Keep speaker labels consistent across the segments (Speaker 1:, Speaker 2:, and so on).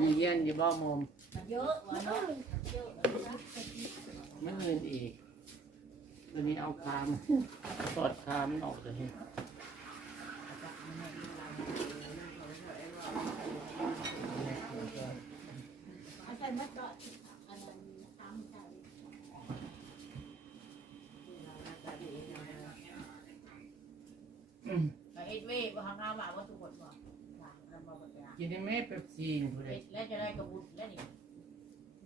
Speaker 1: มีเย็นอยู่บ่มม
Speaker 2: เยอะว่ะเนาะเยอะ
Speaker 1: มันเงินอีกตัวนี้เอาคามสอดคามออกเลย
Speaker 2: เอาใส่มัดดอดอันนั้นตามใจ
Speaker 3: ไปเอ็ดเว่ บ่ทางน้ำว่าว่าทุกคนบ่ทางน้ำบ่บ่จ้า
Speaker 1: กินได้ไหมเป๊ปซี่นี่ผู้ใด
Speaker 3: เอ็ดแล้วจะได้กระบุญแล้วนี่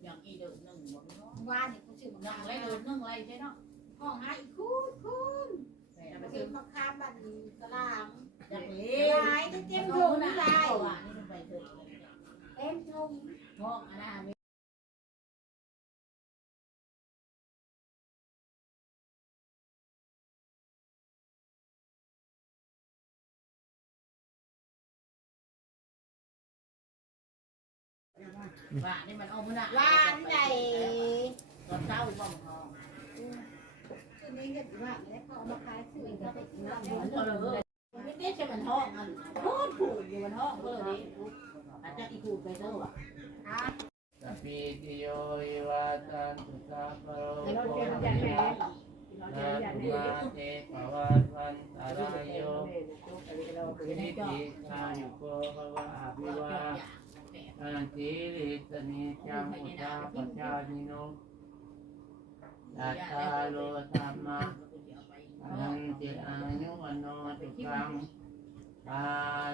Speaker 3: อย่างอีเดินหนึ่งบ่เนาะ
Speaker 2: ว่านี่กูชื่อ
Speaker 3: อ
Speaker 2: มั
Speaker 3: ย่าง
Speaker 2: น
Speaker 3: ไร
Speaker 2: ไร
Speaker 3: เดิ
Speaker 2: เดิ
Speaker 3: น
Speaker 2: น
Speaker 3: หนึ่งไรใช่เนาะ
Speaker 2: ห้องหาอีกคุณคุณ
Speaker 3: แต่
Speaker 2: จะ
Speaker 3: มา
Speaker 2: มา
Speaker 3: ซื้
Speaker 2: ซื้
Speaker 3: อ
Speaker 2: อมะขามบัดนี้กระลาง
Speaker 3: จาก
Speaker 2: ห
Speaker 3: นี้
Speaker 2: ลายจะเต็ม
Speaker 3: โด
Speaker 2: ถุง
Speaker 3: น
Speaker 2: หลาย
Speaker 3: ว่านี่มันไปเถิด
Speaker 2: เต็มถุง
Speaker 3: ห้องอันนั้น ว่านี่มันเอามือหน้า
Speaker 2: หวานใหญ่
Speaker 3: ตอนเช้าบ่มห้อง
Speaker 2: คือนี้ก็ว่าแล้วเขาเอามาขายซื้อก็ไปกิน
Speaker 3: เหมือนก็เลยไม่ได้จะมันห้องมันโคตรผูกอยู่มันห้องก็เลยอาจจะอีกูไปเท่าอะ
Speaker 1: สัพพิติโยวิวาตันตุสัพพโรโก
Speaker 4: น
Speaker 1: วิ
Speaker 4: ยันา
Speaker 1: ตุ
Speaker 4: มา
Speaker 1: เตภวัตวันตารายโยวินิติชายุโกภวะอภิวา อันติลิสนิจังอุตาปจานิโนตัตตาโลธรรมะอนันติอายุวันโนตุกังกา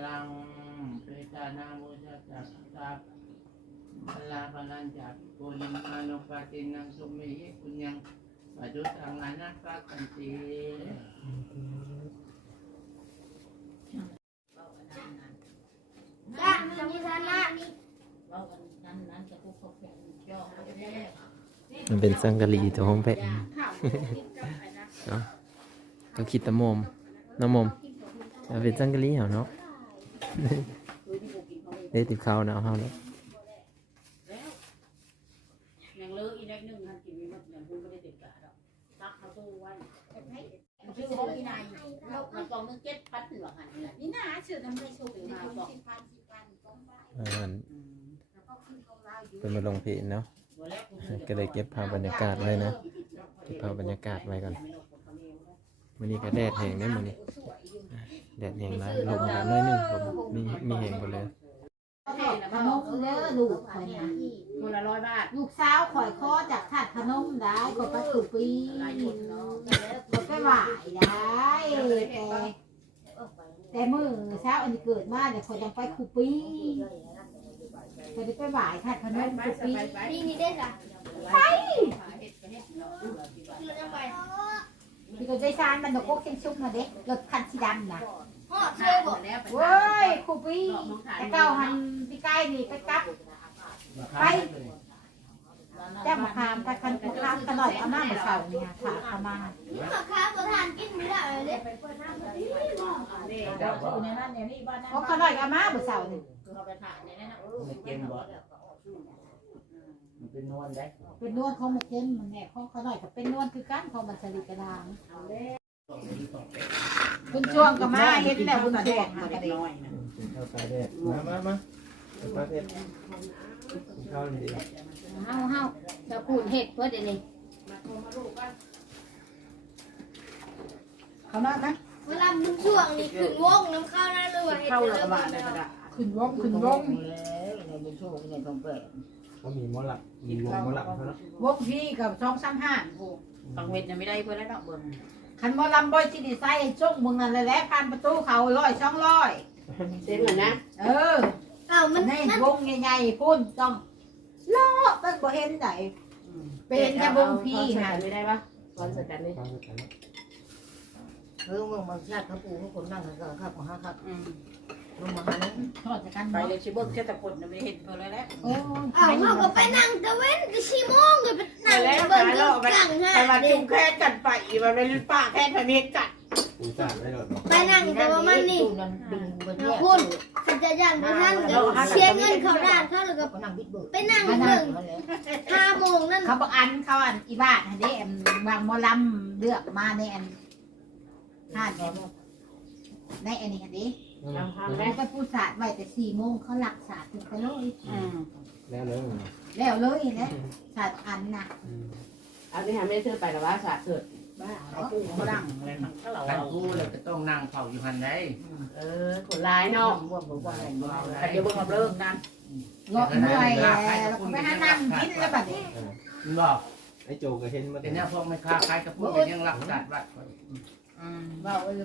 Speaker 1: ลังเปตานามุจจักสัพพลาพลันจากปุญมานุปตินังสุเมหิปุญญังปัจจุตังอนัตตาคันติ
Speaker 2: จ้าจะมีฐานะนี่
Speaker 3: ว่าวันนั้นนั้นจะพูดเขาแฝงย่อเขาจะได้
Speaker 5: มันเป็นสังกะรีท้องแพะ
Speaker 2: ข้าวกินกับไปนะ
Speaker 5: ก็คิดแตะมมน้ำมมมันเป็นสังกะรีเหรอเนาะ
Speaker 3: คือที่กูกินเขาเอง
Speaker 5: ได้ติดข้าวนะเอาเฮาเนาะ
Speaker 3: แล้วยังเลิกอีกได้หนึ่งทันกินไม่หมดอย่างคุณไม่ได้ติดกะหรอกตักเขาตู้ไว้ชื่อเขาที่ไหนเราเรากองนึงเจ็ดพันหรอกหันนี่แหละ
Speaker 2: นี่น่าชื่อทำไมชุบนี่คุณสิบพันสิบพันสองใบ เป็
Speaker 5: นมาลงเพจเนาะก็เลยเก็บภาพบรรยากาศไว้นะเก็บภาพบรรยากาศไว้ก่อนวันนี้ก็แดดแห้งได้มื้อนี้แดดแห้งหลายลมหนาวน้อยนึงลมมีมีแห้งหมดเลย
Speaker 2: ขนมเด้อลูกข่อยนะ
Speaker 3: คนละร้อยบาท
Speaker 2: ลูกสาวข่อยคอจากถาดขนมได้ก็ไปถูปี
Speaker 3: หลายคน
Speaker 2: ก็ไปหวได้แต่แต่มือเช้าอันนี้เกิดมาเนี่ยข่อยยังไปคูปี ก็ได้ไปไหวถาดขนมคูปี
Speaker 4: นี่นี่ได้จ้ะ
Speaker 2: พี่ก็ใจซานมันดอกโก้เข้มชุบมาเด็กรถคันสีดำนะ
Speaker 4: พ่อเชื่อบอก
Speaker 3: แล้ว
Speaker 2: เว้ยคูปีแต่เก้าหันพี่ใกล้นี่ไปกับไปเจ้ามาคามถ้าคันมาคามกันหน่อยเอามามาเสาเนี่ยขาเอามา
Speaker 4: นี่มาค้าประทานกินไม่ได้เลย
Speaker 1: เจ้าบ่
Speaker 3: ในนั้นอย่างนี้บ้านนั้น
Speaker 2: เพราะกันหน่อยเอามามาเสานี่
Speaker 3: คือเขาไปถ่ายในนั้นนะ
Speaker 1: ไม่เก็มบ่มันเป็นนวลได้
Speaker 2: เป็นนวดของมันเต็มมันแน่ของเขาหน่อยก็เป็นนวดคือกันของมันสลิดกระดางคุณช่วงก็มาเห็นแล้วคุณช่วงมาก็ได้
Speaker 5: กินข้าวปลาแดดมามามาปลาเผ็ดกินข้าวดี
Speaker 2: เฮาเฮาจะพูดเห็ดเพื่อเดี๋ยวนี้เขานอนนะ
Speaker 4: เวลามึงช่วงนี่ขึ้นวงน้ำข้าวนั่นเลยว่าเห็ด
Speaker 3: เข้า
Speaker 4: เจ
Speaker 3: ระ
Speaker 4: ริญ
Speaker 3: บาดในกระดาษ
Speaker 2: ขึ้นวงขึ้นวง
Speaker 3: แล้วในบุญโชคในตรงเปิด
Speaker 5: ก็มีหมอหลักมีวงหมอหลักเขาเนาะ
Speaker 2: วงพี่กับสองสามห้าโอ้
Speaker 3: บางเวทยังไม่ได้เพื่อนแล้วเนาะเบิ่ง
Speaker 2: คันบอลำบอยที่ดีไซน์จุกมึงนั่นแหละผ่านประตูเขาร้อยสองร้อย
Speaker 3: เส้นเหมือนนะ
Speaker 2: เออ
Speaker 4: เอ้ามัน
Speaker 2: ใน
Speaker 4: นั่น
Speaker 2: วงใหญ่ๆพุ่นต้องล้อมันบ่เห็นไหนเป็นแค่วงพี่
Speaker 3: หา
Speaker 2: ค่ะ
Speaker 3: ไม่ได้ปะวันสกัดนี่
Speaker 5: ปลาเผ็ดกันเนาะ
Speaker 6: เออมึงบางชาติเขาปูเขาคนนั่งกันก็ขับมาหาครับ
Speaker 3: อืม
Speaker 6: มึงมาหาเนี่ย
Speaker 2: ทอดจากกัน
Speaker 3: ไป
Speaker 2: เนาะ
Speaker 3: เลยชิเบิกเจ้าตะกดไม่เห็นเพื่อนแล้ว
Speaker 2: โอ้
Speaker 4: เอ้าเขาก็ไปนั่งตะเว้นก็ชิโมงก็ไปนั่ง
Speaker 3: แล้ว
Speaker 4: เบิ่ง
Speaker 3: หา
Speaker 4: กั
Speaker 3: ล่อนไป
Speaker 4: กลางห้า
Speaker 3: ไปมา
Speaker 4: เด็
Speaker 3: จุ
Speaker 4: ก
Speaker 3: งแค่จัดไปมันเป็นป้าแค่พะเมียจัด
Speaker 5: ปูสาดได้หรอ
Speaker 4: ไปนั่งแต่ว่ามันนี่
Speaker 6: ตู้นั่นดึงเบิดเนี่ย
Speaker 4: คุณสัจจันทร์ท่านก็เสียเงินเขาด้านเขาแล้วก็
Speaker 6: ก็นั่งบิดเบิด
Speaker 4: ไปนั่งเบิ่งห้าโมงนั่น
Speaker 2: เขาบอกอันเขาอันอีบ้านอันนี้อันวางหมอลำเลือกมาในอันห้าในในอันนี้อันนี้ แล้วก็ผู้สาดไว้แต่สี่โมงเขาหลักสาดถึงไปเลย
Speaker 3: อืม
Speaker 5: แล้วเลย
Speaker 2: แล้วเลยนะสาดอันนะ
Speaker 3: อันนี้หาไม่เชื่อไปแล้วว่าสาเกิด
Speaker 2: บ้า
Speaker 3: เขาปูเขาดังอะไรทั้งเขาเรา
Speaker 1: กัน
Speaker 3: เรา
Speaker 1: กูเลยก็ต้องนั่งเผาอยู่หันได้
Speaker 3: เออขนลายเนาะ
Speaker 6: ว่าบ่ว่าอะไรบ่เอา
Speaker 3: แต่เดี๋ยวเบิ่งกับเลิกนั่น
Speaker 2: เงาะเมื่อยแล้วก็ไปหานั่งกินแล้วบัดนี้
Speaker 1: มันบอก
Speaker 5: ไอ้โจก็เห็นมา
Speaker 1: แต่เนี่ยพวกไม่ค้าขายกับพวกมันยังรักษาวัด
Speaker 3: อืมว่าเออ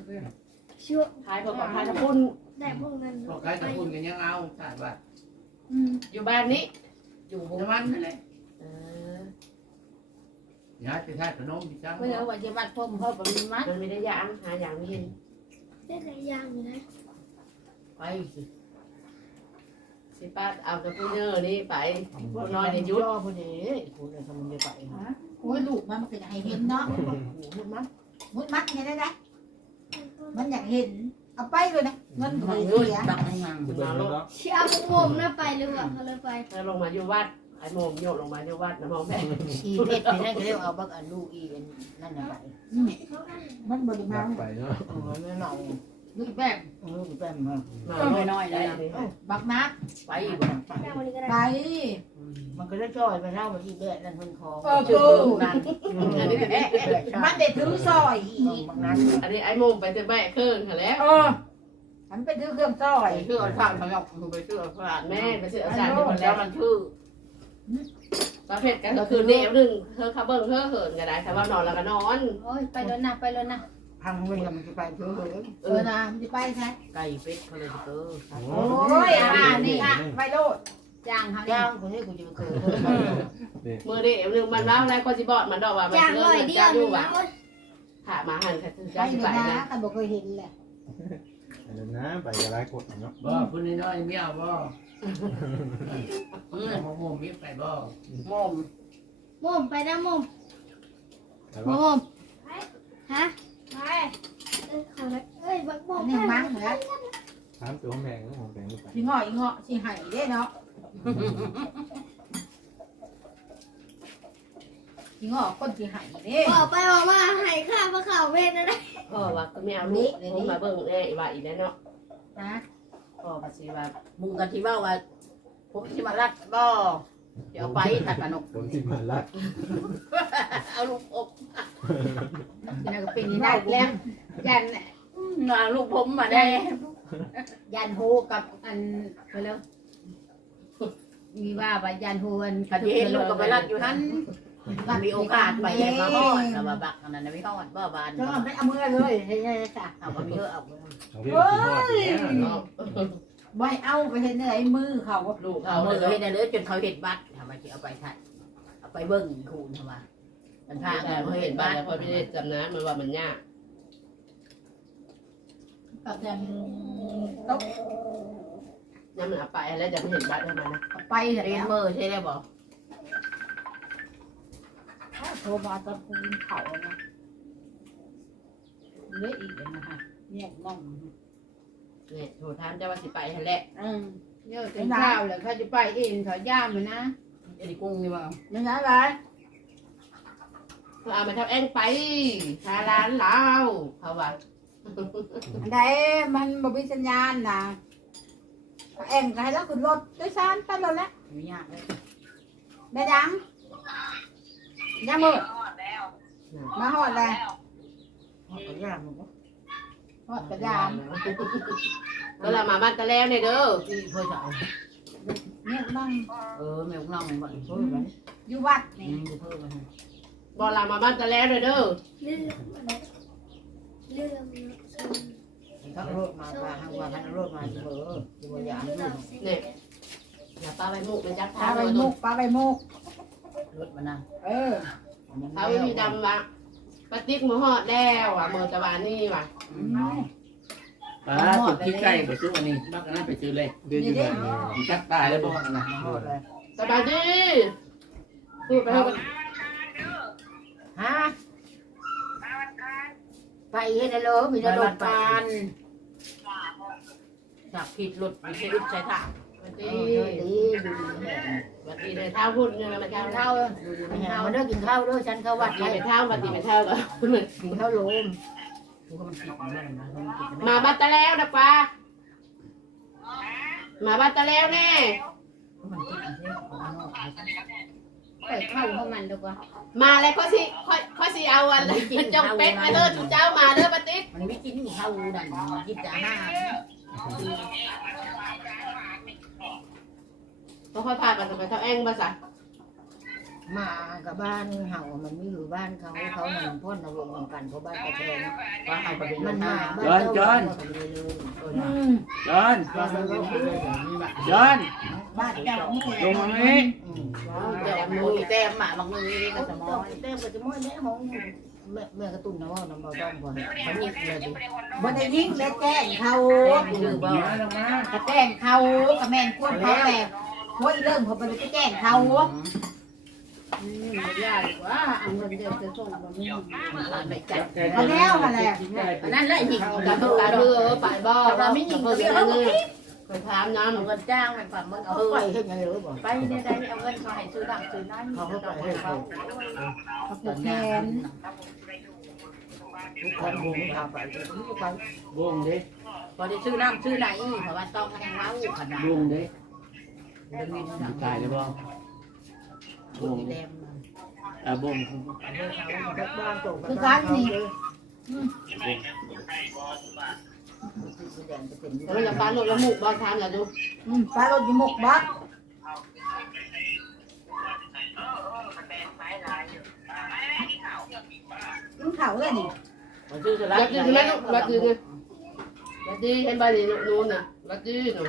Speaker 4: ชั่ว
Speaker 3: ขายพวกกับขายตะพุ่น
Speaker 4: ได้พวกนั้น
Speaker 1: พวกขายกับคุณกันยังเอาศาสตร์วัด
Speaker 3: อยู่บ้านนี้ อยู่วง
Speaker 1: น้ำมันนั่นแหละ
Speaker 3: เออ
Speaker 1: อย่าไปทาขนมพี่จัง
Speaker 3: ไม่เอาว่าจะวัดพ่อมพ่อประมินมัดมันไม่ได้ยางหาอย่างไม่เห็น
Speaker 4: ได้หลายอย่างอยู่นะ
Speaker 3: ไปสิสิป้าเอาตะพุ่นเนอร์นี่ไปพวกน้อยในยุทธ
Speaker 6: ย่อพุ่นนี่คุณเนี่ยทำมันจะไปฮะ
Speaker 2: โอ้ยลูกมันมันก็อยากให้เห็นเนาะ
Speaker 6: หูมัน
Speaker 2: มุดมัดเห็นได้ไหม มันอยากเห็น เอาไปเลยนะเงินก็
Speaker 3: มั
Speaker 2: ไม่
Speaker 3: น
Speaker 2: เสี
Speaker 3: เงิน
Speaker 2: ย
Speaker 3: ดังงัง
Speaker 5: เบิ่งแล้วเนาะ
Speaker 4: เชียร์พวกผมนะไปเลยว่ะเขาเลยไป
Speaker 3: แล้วลงมาอยู่วัดไอ้โมมโยกลงมาอยู่วัดนะมองแม่
Speaker 6: อีเพชรนี่นั่นก็เรียกเอาบักอันลูกอีนั่นน่ะไป
Speaker 2: มันบริ
Speaker 5: หนั
Speaker 2: มาก
Speaker 5: ไปเนาะ
Speaker 6: เออไม่เนา
Speaker 2: ลูกแบบ
Speaker 6: เออแป้มมา
Speaker 3: มาน้อยๆได้
Speaker 2: บักนัก
Speaker 3: ไปอีกว่า
Speaker 4: แค่วันนี้ก็
Speaker 2: ไป
Speaker 4: ได้
Speaker 6: มันก็ได้ช่อยไปเล่ามาที่แดดนั่นมันคอ
Speaker 2: เออ
Speaker 3: ชื่
Speaker 2: คือ
Speaker 3: อนั่นอันนี้แม่
Speaker 2: มันเด็ดถือซอยอีก
Speaker 6: บางนั้น
Speaker 3: อันนี้ไอ้โมมไปจะแม่เครื่องแล้ว
Speaker 2: เออมันเป็นถือเครื่องซอย
Speaker 3: ไปชื่อฝากเขาหยอกไปชื่อฝากแม่ไปชื่ออาจารย์ที่คนแล้วมันชื่อประเภทกันก็คือเนวหนึ่งเธอขับเบิ้งเธอเหินก็ได้แต่ว่านอนแล้วก็นอน
Speaker 4: โอ้ยไปแล้วนะไปแล้วนะ
Speaker 6: พังเวลามันจะไปเพื่อเลย
Speaker 2: เออนะมันจะไปใช่
Speaker 3: ไก่เป็ดเขาเลยเออ
Speaker 2: โอ้ยอ่านี่อะไปโลดจางเขา
Speaker 6: ย่างคนนี้กูจะเคย
Speaker 3: มือเดียวหนึ่งมันว่าอะไรก็จะบอกมันดอกว่ามัน
Speaker 4: จ้าง
Speaker 3: เชื่
Speaker 4: ร้
Speaker 3: อ
Speaker 4: อยเดีย
Speaker 3: จ้าวอยู่
Speaker 4: นะ
Speaker 3: ว่ะ
Speaker 4: โอ้ย
Speaker 3: ถามมาหันค่ะคือ
Speaker 2: ไป
Speaker 3: จ้า
Speaker 2: เล
Speaker 3: สิ
Speaker 2: ย
Speaker 3: ไป
Speaker 2: นะ
Speaker 3: นะ
Speaker 2: กันบอกเคยเห็นแหละ
Speaker 5: อันนั้นนะไปกับหลายคนเนาะ
Speaker 1: บ่คุณน้อยๆเมียบ่คุณมะม่วงมีไปบ่
Speaker 3: โมม
Speaker 4: โมมไปนะโมม
Speaker 5: แล้ว
Speaker 4: โม
Speaker 5: ก็
Speaker 4: มฮะ ไปเอ้ยขอเลยเอ้ยบักโม
Speaker 2: อั
Speaker 4: ม
Speaker 2: นนี้มั้งเหรอ
Speaker 5: ถามตัวแพงแล้วของแพงไป
Speaker 2: สิงออีงอสิหายเด้เนาะสิงอคนสิหายเด้
Speaker 4: บอกไปบอกว่าให้ข้าพระข่าวเวทนะได้
Speaker 3: พ่อว่าก็ไม่เอาลูกผมมาเบิ่งแน่ว่าอีแล้วเนาะ
Speaker 2: นะ
Speaker 3: พ่อก็สิว่ามุงกันที่ว่าว่าผมสิมารัดบ่เดี๋ยวไปตัดกระนก
Speaker 5: ผมสิมาละ
Speaker 3: เอาลูกอ บ
Speaker 2: นี่ก็ป็นนี่ได้แล้วยัน
Speaker 3: เอาลูกผมมาได้
Speaker 2: ยันโฮกับอันไปแล้วมีว่าว่ายันโฮอัน
Speaker 3: คันที่เห็นลูกก็ไปรัดอยู่นั้นมีโอกาสไปแต่มาฮอดแต่ว่าบักอันนั้นไม่ฮอดบ่บาน
Speaker 2: จะเอาไปเอามือเลยให้ให้จ้ะ
Speaker 3: เอาก็มีเยอะเอา
Speaker 5: ของพี่สิฮอดแล้วเนาะ
Speaker 2: บ่ให้เอาไปเห็นไหนมือเขา
Speaker 3: ลูกเอาเลยเฮ็ดได้เลยจนเขาเห็นบัตรทำไมสิเอาไปถ่เอาไปเบิ่งคูณทำไม มันพาเขาเห็นบัตรพอไม่ได้จำนะมันว่ามันยาก
Speaker 2: กับยันตก
Speaker 3: นั่นมันเอาไปแล้วจะไม่เห็นบัตรทำไมนะ
Speaker 2: ไป
Speaker 3: เรียน
Speaker 2: แล้ว
Speaker 3: เมื่อใช่ไหมบอก
Speaker 2: โทรมาตอนกูกินเขานะเหลืออีกนะคะเนี่ยมอง
Speaker 3: เนี่ยโทรถามเจ้าว่าสิไปหั่นแหละ
Speaker 2: อืมเยอะเป็นข้าวเลยเขาจะไปเองเขาย่ามมันนะ
Speaker 3: ไอ้กุ้งนี่ว่า
Speaker 2: ยังไงไร
Speaker 3: เอามาทำเองไปชาลานลาวเขาว่า
Speaker 2: ได้มันบ่มีสัญญาณนะเอ็งก็ให้แล้วขึ้นรถโดยสารไปแล้วแหละ
Speaker 3: ไม่ยากเลย
Speaker 2: ได้ยังยังมือมาหอดเลย
Speaker 6: ย่างมัน
Speaker 2: หอดกระยาม
Speaker 3: ก็เรามาบ้านตะแล้วเนี่ยเด้อ
Speaker 6: ที่เพื่อจะ
Speaker 2: เนี่ยนั่ง
Speaker 3: เออแมวน้องบ่
Speaker 6: เพื่อมัน
Speaker 2: อยู่วัด
Speaker 3: อื
Speaker 2: นี่
Speaker 3: มเพิ่มมา บอลามาบ้านตะแล้วเนี่ยเด้อ
Speaker 4: เรื่องอะไรเรื่อง
Speaker 6: ถ้ารถมาทางว่าทางรถมาที่เบอร์ที่ว่าอย่างนี้
Speaker 3: เนี่ยอย่าปลาใบมุกเป็นจัก
Speaker 2: ป
Speaker 3: ทา
Speaker 2: ลางใบมุกปลาใบมุก
Speaker 3: รถมานั่ง
Speaker 2: เออ
Speaker 3: เขาไม่มีดำวะปะติ๊กมือหอดแล้วอะมือตะวันนี่ว่ะ
Speaker 1: ป้าจุดที่ใกล้ไปซื้ออันนี้บักอันนั้นไปซื้อเลย
Speaker 5: เดือนอยู่ไหน
Speaker 1: มีจักตายแล้วบ่อันนั้น
Speaker 6: หมดเลย
Speaker 3: สบายดีพูดไปเถอะ
Speaker 6: ฮะไปไปเฮ็ดได้เลยมีแต่
Speaker 3: ไป
Speaker 6: โด
Speaker 3: บ้าน
Speaker 6: น
Speaker 3: ปา
Speaker 6: ปาน
Speaker 3: นจับผิดหลุดวิเศษใช้ถ่านวัน
Speaker 6: เอ
Speaker 3: นี้
Speaker 6: อดีดี
Speaker 3: วันนี้เลยเท้าหุ่นเนี่ยมัน
Speaker 6: กิ
Speaker 3: เท้าน
Speaker 6: ข้าวดูดีไม่เอามาเด้อกินข้าวเด้อฉันเข้าวั
Speaker 3: วั
Speaker 6: ด
Speaker 3: ด
Speaker 6: ไป
Speaker 3: ดีไปเท้าวันดีไปเท้าก็
Speaker 6: กินข้าวโลม
Speaker 3: กูก็มันผิดเหมือนกันนะมันผิด
Speaker 7: มาบ้านตะแล้วนะป้ามาบ้านตะแล้วแน่
Speaker 2: เปิดเข้าเข้ามันดีกว่า
Speaker 7: มาแล้วก็สิค่อยค่อยสิเอาอันจงเป็ดมาเด้อจุเจ้ามาเด้อปฏิษ
Speaker 3: มันไม่กินข้าวดันกินแต่อาหาร
Speaker 7: ก็ค่อยพากันไปเท่าแองมาซะ
Speaker 6: มากับบ้านเฮามันมีอยู่บ้านเขาเขามันพ่นระวงของกันเขาบ้านกระแทง
Speaker 3: ว่าเอาไปเป็น
Speaker 6: มัน
Speaker 3: ห
Speaker 6: มา
Speaker 3: น้า
Speaker 6: บ้านเจ้าเลยเลย
Speaker 2: อืม
Speaker 1: จอน
Speaker 3: ว่ามันเป็นนี่แบบ
Speaker 1: จอน
Speaker 2: บ้านเจ้านี่
Speaker 1: ลงมานี้
Speaker 3: แต่มือแต้มหมาบางมือนี่ก็
Speaker 6: ก็
Speaker 3: ส
Speaker 6: จะ
Speaker 3: ม
Speaker 6: ม
Speaker 3: อ
Speaker 6: อยเต้มก็จะมอยแม่ห้องแม่แม่กระตุ้นนะว่าน้ำเบาต้อมบ่
Speaker 3: มันยิงเลยดิ
Speaker 2: บ่ได้ยิงและแจ้งเขา
Speaker 3: คือบ่
Speaker 1: มาลงมาก
Speaker 2: ระแจ้งเขากระแม่นควรเขาแหละโอ้ยเริ่มเขาไปเลยไปแจ้งเขา
Speaker 7: เงินเดือนจะส่งบ่มี
Speaker 3: ไปจัด
Speaker 2: เขาแล้วอะไร
Speaker 3: อันนั้นแหละยิง
Speaker 7: กระตุกกระเรือไปบ่เราไม่ยิงกระเรือเลยไปถามน้ำ
Speaker 3: เอาเงินจ้างมันฝั่งมึงเอา
Speaker 6: เขาไปเฮ็ดยังไงรู้บ่
Speaker 3: ไปได้ได้เอาเงินเขาให้ซื้อดังซื้อนั่น
Speaker 6: เขาเขาไปเฮ็ดเขา
Speaker 2: เขาผูกแขน
Speaker 6: ทุกคนบุญพาไปทุกคน
Speaker 1: บุ้งดิ
Speaker 3: พอได้ซื้อน้ำซื้อไหนเพราะว่าต้องแข่งเล้าขนาด
Speaker 1: บุ้งดิ
Speaker 3: เดินวินดัง
Speaker 1: ตายเลยบ่บุ้ง
Speaker 3: แดง
Speaker 1: อะบุ้ง
Speaker 6: บ้านโต
Speaker 2: คือการนี่
Speaker 7: เราจะปาหนุละหมูบ้านทานละดู
Speaker 2: อืมปลารถอยู่หมกบักกินเขาเลยนี่
Speaker 3: มันซื้อสลั
Speaker 7: รั
Speaker 3: ด
Speaker 7: ดดีไหมลูกรัดดีดิรัดดีเห็นใบนี้นู่นน่ะรัดดีหนู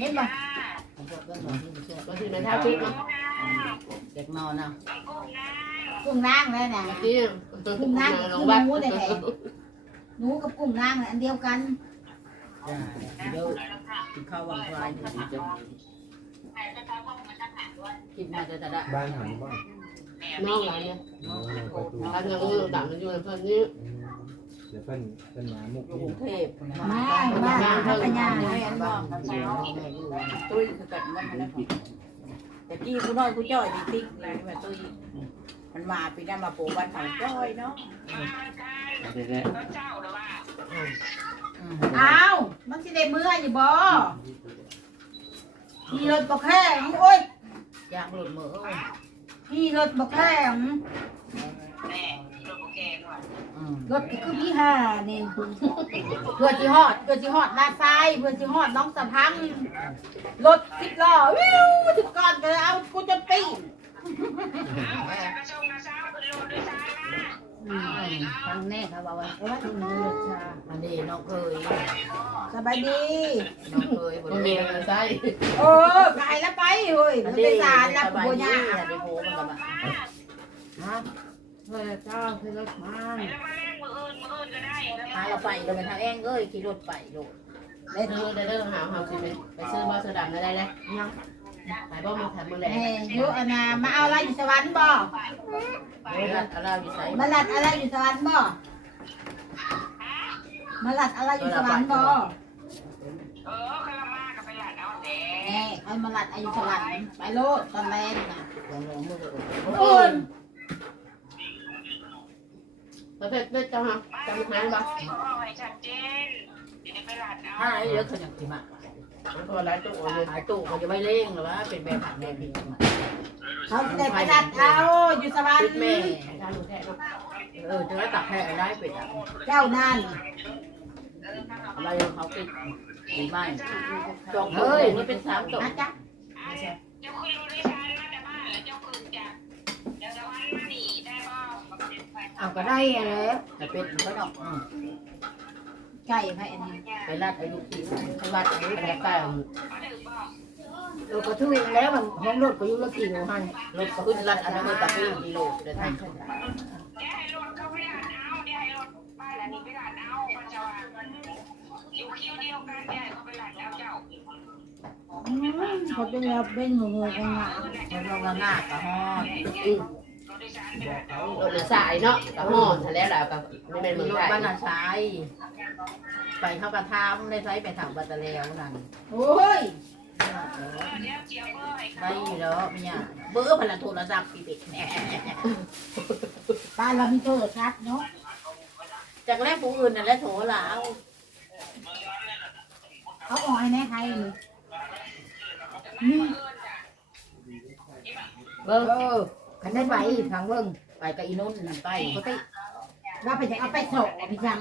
Speaker 2: เห็นป่ะ
Speaker 7: รัดดีไม่เท่าชุดนะ
Speaker 3: เด็กนอนนะ
Speaker 2: กุ้งนางเลยนะ
Speaker 7: รัดดี
Speaker 2: กุ้งนาง
Speaker 7: ล
Speaker 2: คื
Speaker 7: ง
Speaker 2: อ
Speaker 7: บ้าน
Speaker 2: หมูแต่ไหนหนูกับกุ้งนางอันเดียวกัน
Speaker 3: เดี๋ยวกินข้าววางไว้กินมาจะจะได้
Speaker 5: บ้านหันบ้าน
Speaker 7: น้องหลานเนี่ย
Speaker 5: ประตู
Speaker 7: ร้านยังอยู่ต่างกันอยู่ในเพื่อนนี้
Speaker 5: เดี๋ยวเพิ่นเพิ่นมามุก
Speaker 3: กรุ
Speaker 5: นี่
Speaker 3: งเทพนะ
Speaker 2: มาบ้านพัทยา
Speaker 3: แม่บ้านตุ้ยคือกันมันนะแต่ กี้ผู้น้อยผู้จ้อยติ๊กอะแบบตุ้ยมันมาปีนั้นมาโปบ้านเขาจ้อยเนาะ
Speaker 1: เด็ด
Speaker 2: อ้าวมันสิได้เมื่ออยู่บ่มีรถบ่แข็งโอ้ย
Speaker 3: ยางหลุดมือ
Speaker 2: มีรถบ่แข็งรถก็คือพี่ห่านี่เพื่อสิฮอดเพื่อสิฮอดนาซายเพื่อสิฮอดน้องสะพังรถสิบล้อวิวถึงก่อนก็เอากูจนปีน
Speaker 3: ครั้งแรกเขาว่า
Speaker 2: เอาไว้ถึงรถชา
Speaker 3: อันนี้น้องเคย
Speaker 2: สบายดี
Speaker 3: น้องเคยบนเรื
Speaker 7: มี
Speaker 3: อ
Speaker 7: ใส่
Speaker 2: เออไกลแล้วไปเฮ้ยมันไปสารแล้วกูย่า
Speaker 3: ไปโผล่มันกับ
Speaker 2: ฮะเฮ้ยเจ้าคือรถมา
Speaker 3: พาเราไปเราไปทางแองเอ้ยขี่รถไปโด
Speaker 7: ดเด้อได้เด้อหาหาสิไปไปซื้อบ้าเสือดำได้เลยขายบ้ามาขายมือแหล
Speaker 2: แม่ยุอานามาเอาอะไรอยู่สวรรค์บ่
Speaker 3: เวลาเรอยู่ใส่
Speaker 2: มาลัดอะไรอยู่สวรรค์บ่ มาหลัดอะไรอยู่สวรรค์บ่แน่เอามาหลัดอายุสวรรค์ไปโลดตอนแรกน่ะ
Speaker 3: ของน้องมือ
Speaker 2: อื่น
Speaker 7: ประเภทเล็กจังฮะจำหางบ้า
Speaker 3: ถ้าไอ้เยอะขนาดที่มา
Speaker 7: มันก็หลายตัวเลย
Speaker 3: หายตู้เขาจะไม่เร่งหรือว่าเป็นแบบแนวพิง
Speaker 2: เขาจะได้ไปหลัดเอาอยู่สวรร
Speaker 3: ปิ
Speaker 2: ค์
Speaker 3: ดแม่
Speaker 7: ทางแท้เนาะ
Speaker 3: เออจะได้ตักแพ้ได้เป็ดอะ
Speaker 2: เจ้านั่น
Speaker 3: อะไรเขาปิดดีบ้าน
Speaker 7: จองเฮ้ยนี่เป็นสามตัว
Speaker 2: นะจ๊ะ
Speaker 6: เอาก็ได้แล้ว
Speaker 3: แต่เป็ดก็ดอก
Speaker 2: ไก่ไผ่อันนี้
Speaker 3: ไปรัดอายุที่ไปวัดอายุไปกล้
Speaker 6: เราก็ถือแล้วมันห้องรถก็อยู่ละกี่โลหัน
Speaker 3: รถขึ้นรัดอันนั้นกับพี่ดีโลเดินทาง
Speaker 2: อืมเขาเป็นแล้วเป็นหนูเงยกันอะ
Speaker 3: มันลงละหน้ากับฮอด
Speaker 7: อืม รถละสายเนาะกับห่อทะเลแล้วกับไม่แม่น
Speaker 3: มี
Speaker 7: เมือง
Speaker 3: รถ
Speaker 7: ไทย
Speaker 3: บ้านนาชายไปเข้ากระทำได้ใช้ไปถามบัตรแล้วนั่น
Speaker 2: โอ้ย
Speaker 3: ได้อยู่แล้วเนี่ยเบอร์พลันโทรศัพท์ปีเด็กแหน่
Speaker 2: บ้านเรามีโทรศัพท์เนาะ
Speaker 3: จากแรกผู้อื่นนั่นแหละโทรแล้ว
Speaker 2: เขาออกให้แน่ใครเลยนี่
Speaker 6: เบิ่งเออ คันได้ไปทางเบิ่ง
Speaker 3: ไปกับอีนุ่นนั่นไป
Speaker 2: ปกติว่าไปจะเอาไปส่งพี่จัง